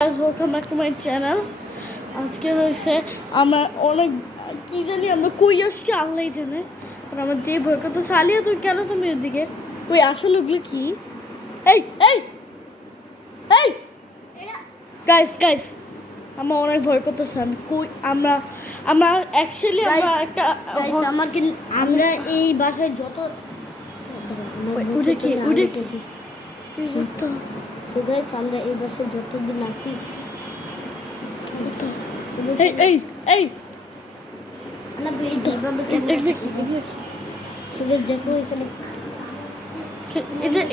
Welcome back to my channel. আজকে হয়েছে আমরা অনেক কি জানি আমরা কই আসছি আল্লাহ জানে, আর আমার যে ভয় করতেছে আলিয়া তুই কেন তুমি ওদিকে ওই আসলে ওগুলো কি? এই এই এই গাইস গাইস আমার অনেক ভয় করতেছে। আমি কই আমরা আমরা অ্যাকচুয়ালি আমরা একটা আমাকে আমরা এই বাসায় যত উঠে কি সো গাইস আমরা এই বাসায় যতদিন আছি এই এই এই না এই যেভাবে শুধু দেখো এখানে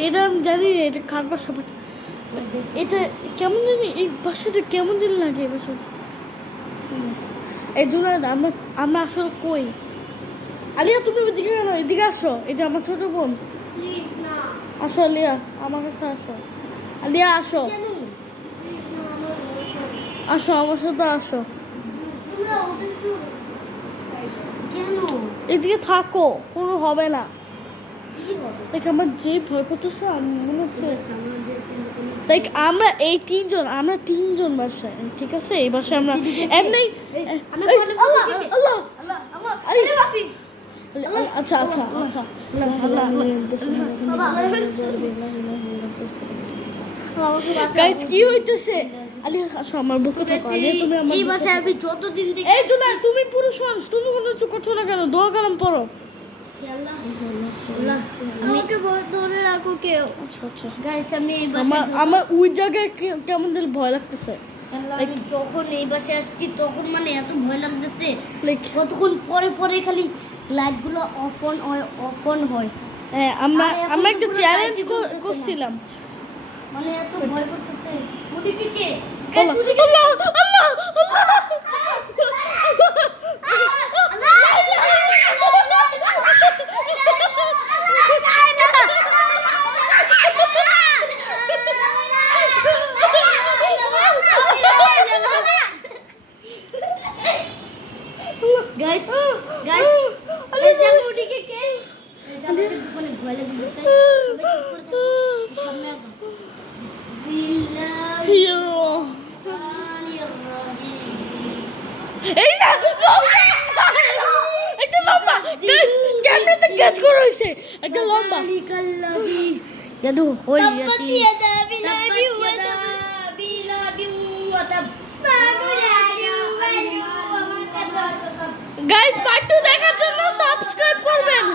এটা আমি জানি না এটা কার বাসা, বাট এটা কেমন জানি এই বাসাটা কেমন জানি লাগে এই বাসাটা। এই জন্য আমরা আমরা আসলে কই আলিয়া তুমি ওদিকে কেন? এদিকে আসো, এই যে আমার ছোট বোন। প্লিজ না আসো আলিয়া, আমার কাছে আসো। আলিয়া আসো, প্লিজ না আমার আসো আমার সাথে আসো। তোমরা ওঠে শুরু কেন এদিকে থাকো, কোনো হবে না। কি হবে দেখ আমার যে ভয় করতেছে আমি মনে হচ্ছে আমাদের লাইক আমরা এই তিনজন বাসায়, ঠিক আছে? এই বাসায় আমরা এমনি আল্লাহ আচ্ছা আচ্ছা আচ্ছা গাইস কি হইতেছে? আলিয়া আসো আমার বুকে থাকো। আলিয়া তুমি আমার এই বাসায় আমি যতদিন দেখি এই তো না, তুমি পুরুষ মানুষ, তুমি কোনো কিছু করছো না কেন? দোয়া কালাম পড়ো। আমাকে ধরে রাখো কেউ। আচ্ছা আচ্ছা গাইস আমি এই আমার বাসায় আমার ওই জায়গায় কেমন যেন ভয় লাগতেছে। আমি যখন এই বাসায় আসছি তখন মানে এত ভয় লাগতেছে, লাইক কতক্ষণ পরে পরে খালি লাইটগুলো অফ অন হয়। হ্যাঁ আমরা আর এখন আমরা তো একটা পুরো চ্যালেঞ্জ লাইটই জ্বলতেছে না। করছিলাম। মানে এত ভয় করতেছে ওদিকে কে আল্লাহ আল্লাহ আল্লাহ গাইস গাইস এই যে ওদিকে কে এই যে আমাকে দোকানে ভয় লাগতেছে সবাই চুপ করে থাকো সামনে আসো বিসমিল্লাহ এই না একটা লম্বা ক্যামেরাতে ক্যাচ করা হইছে, একটা লম্বা কাল্লাদি জাদু হলিয়াতি গাইস পার্ট 2 দেখার জন্য সাবস্ক্রাইব করবেন।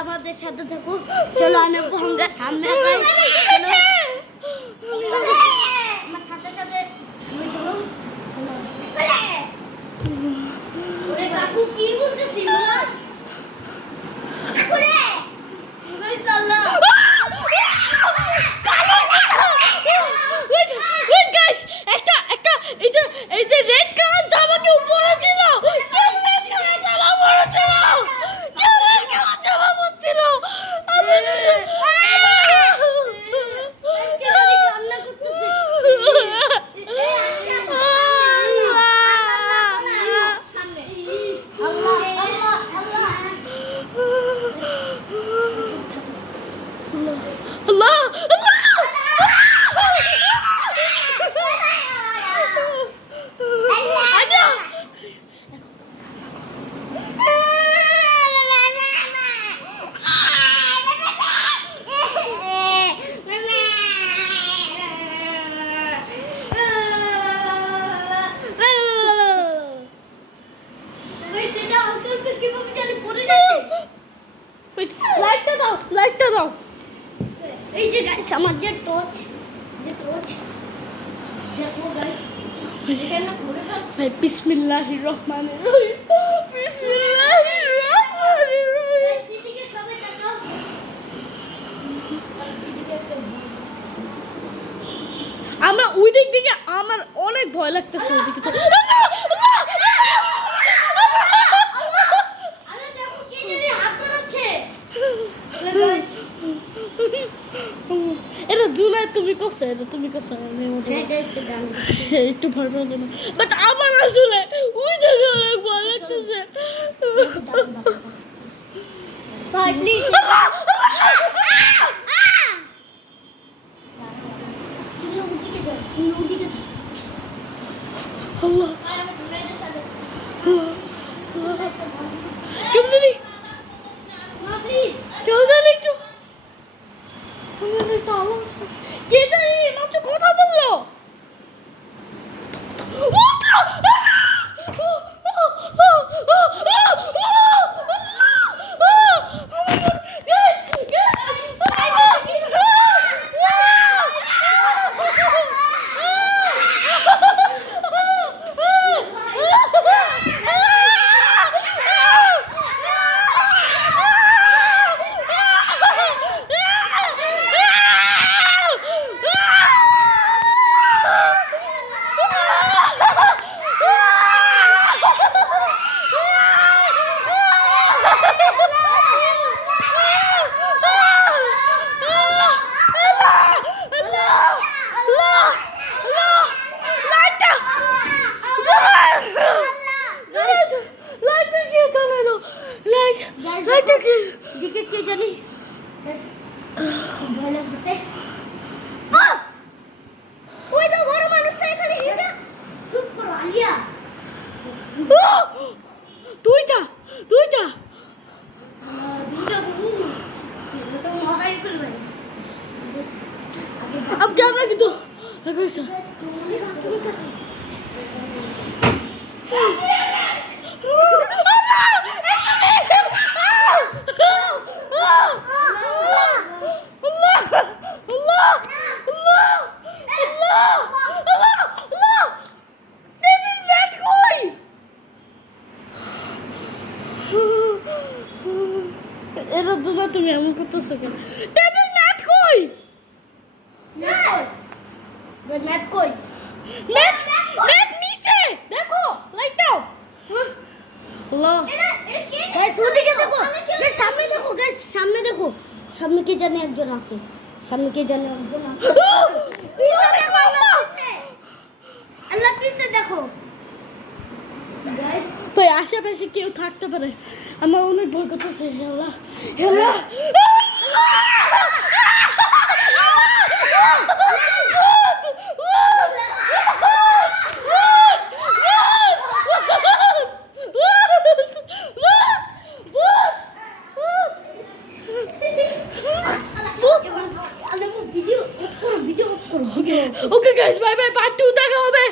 আমাদের সাথে থাকো, চলো আমি আমরা সামনে আগাই, চলো আমার সাথে সাথে তুমি চলো ওরে কাকু কি বলতেছিল না ওরে ওই চলো wait guys, একটা এই যে রেড কালার জামা কি উপরে ছিল? কেন রেড কালার জামা পরে ছিল? কেন রেড কালার জামা পরছিল? কান্না করতেছে আল্লাহ আল্লাহ আল্লাহ আল্লাহ লাইটটা দাও। এই যে গাইস আমার যে টর্চ দেখো গাইস এখানে ঘুরে যাচ্ছে ভাই বিসমিল্লাহির রহমানির রহিম, বিসমিল্লাহির রহমানির রহিম। গাইস এদিকে সবাই তাকাও আমরা ওই দিক থেকে আমার অনেক ভয় লাগতেছে ওদিকে তো। আরে দেখো কে জানি হাত বাড়াচ্ছে গাইস এটা জুলাই তুমি করছো, এটা তুমি করছো আমি মনে হ্যাঁ গাইস এটা আমি একটু ভয় পাওয়ার জন্য, বাট আমার আসলে ওই জায়গায় অনেক ভয় লাগতেছে। ভাই প্লিজ তুমি ওদিকে যাও, তুমি ওদিকে যাও। আল্লাহ আর আমি তোমাদের সাথে কেমন জানি মা প্লিজ কেউ জানি একটু কেমন জানি একটা আওয়াজ আসছে। কে জানি মাত্র কথা বললো। দিকে কে জানি গাইস ভয় লাগছে। ওই তো বড় মানুষটা এখানে এটা চুপ করো আলিয়া দুইটা দুইটা বাবু এটা তো মারাই ফেলবে अब कैमरा की तो कैसा এরা দুটো তুমি এমন করতেছো কেন? টেবিল ম্যাট কই? मैथ कोई ম্যাট ম্যাট নিচে দেখো, লাইট দাও। अल्लाह गाइस ওদিকে দেখো গাইস সামনে দেখো, গাইস সামনে দেখো, সামনে কে জানে একজন আছে, সামনে কে জানে একজন আছে। পিছে দেখো আল্লাহ পিছে দেখো গাইস। ভাই আশেপাশে কেউ থাকতে পারে, আমার অনেক ভয় করতেছে। হেলা হেলা ভিডিও করো okay guys, bye bye, part 2 দেখা হবে।